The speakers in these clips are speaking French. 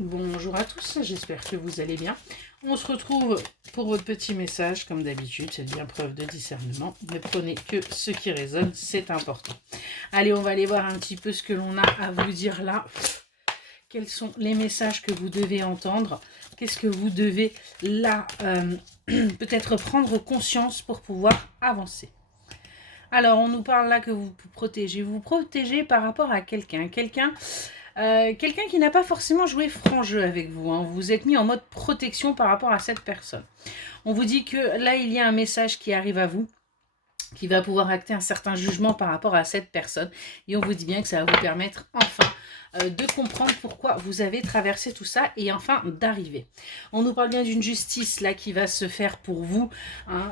Bonjour à tous, j'espère que vous allez bien. On se retrouve pour votre petit message, comme d'habitude, c'est bien preuve de discernement. Ne prenez que ce qui résonne, c'est important. Allez, on va aller voir un petit peu ce que l'on a à vous dire là. Quels sont les messages que vous devez entendre? Qu'est-ce que vous devez là peut-être prendre conscience pour pouvoir avancer? Alors, on nous parle là que vous vous protégez. Vous vous protégez par rapport à quelqu'un. Quelqu'un qui n'a pas forcément joué franc jeu avec vous. Vous vous êtes mis en mode protection par rapport à cette personne. On vous dit que là, il y a un message qui arrive à vous, qui va pouvoir acter un certain jugement par rapport à cette personne. Et on vous dit bien que ça va vous permettre enfin de comprendre pourquoi vous avez traversé tout ça et enfin d'arriver. On nous parle bien d'une justice là qui va se faire pour vous,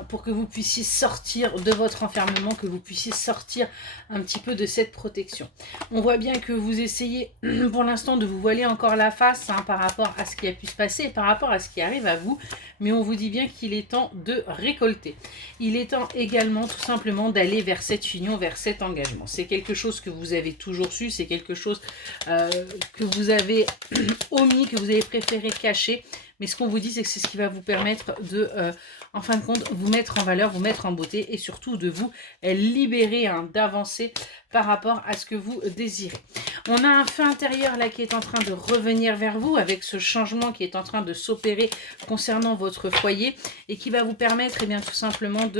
pour que vous puissiez sortir de votre enfermement, que vous puissiez sortir un petit peu de cette protection. On voit bien que vous essayez pour l'instant de vous voiler encore la face par rapport à ce qui a pu se passer et par rapport à ce qui arrive à vous, mais on vous dit bien qu'il est temps de récolter. Il est temps également tout simplement d'aller vers cette union, vers cet engagement. C'est quelque chose que vous avez toujours su, c'est quelque chose que vous avez omis, que vous avez préféré cacher. Mais ce qu'on vous dit, c'est que c'est ce qui va vous permettre de, en fin de compte, vous mettre en valeur, vous mettre en beauté et surtout de vous libérer, d'avancer par rapport à ce que vous désirez. On a un feu intérieur là qui est en train de revenir vers vous avec ce changement qui est en train de s'opérer concernant votre foyer et qui va vous permettre bien, tout simplement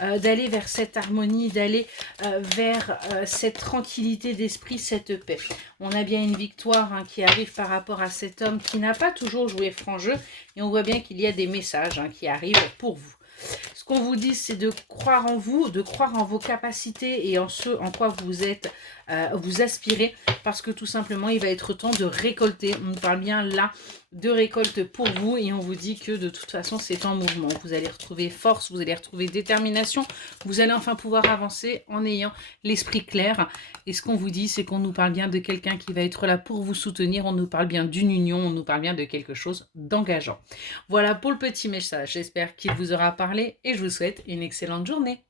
d'aller vers cette harmonie, d'aller vers cette tranquillité d'esprit, cette paix. On a bien une victoire qui arrive par rapport à cet homme qui n'a pas toujours joué franc jeu et on voit bien qu'il y a des messages qui arrivent pour vous. Ce qu'on vous dit, c'est de croire en vous, de croire en vos capacités et en ce en quoi vous êtes, vous aspirez, parce que tout simplement, il va être temps de récolter. On parle bien là de récolte pour vous et on vous dit que de toute façon, c'est en mouvement. Vous allez retrouver force, vous allez retrouver détermination, vous allez enfin pouvoir avancer en ayant l'esprit clair. Et ce qu'on vous dit, c'est qu'on nous parle bien de quelqu'un qui va être là pour vous soutenir, on nous parle bien d'une union, on nous parle bien de quelque chose d'engageant. Voilà pour le petit message, j'espère qu'il vous aura parlé et je vous souhaite une excellente journée.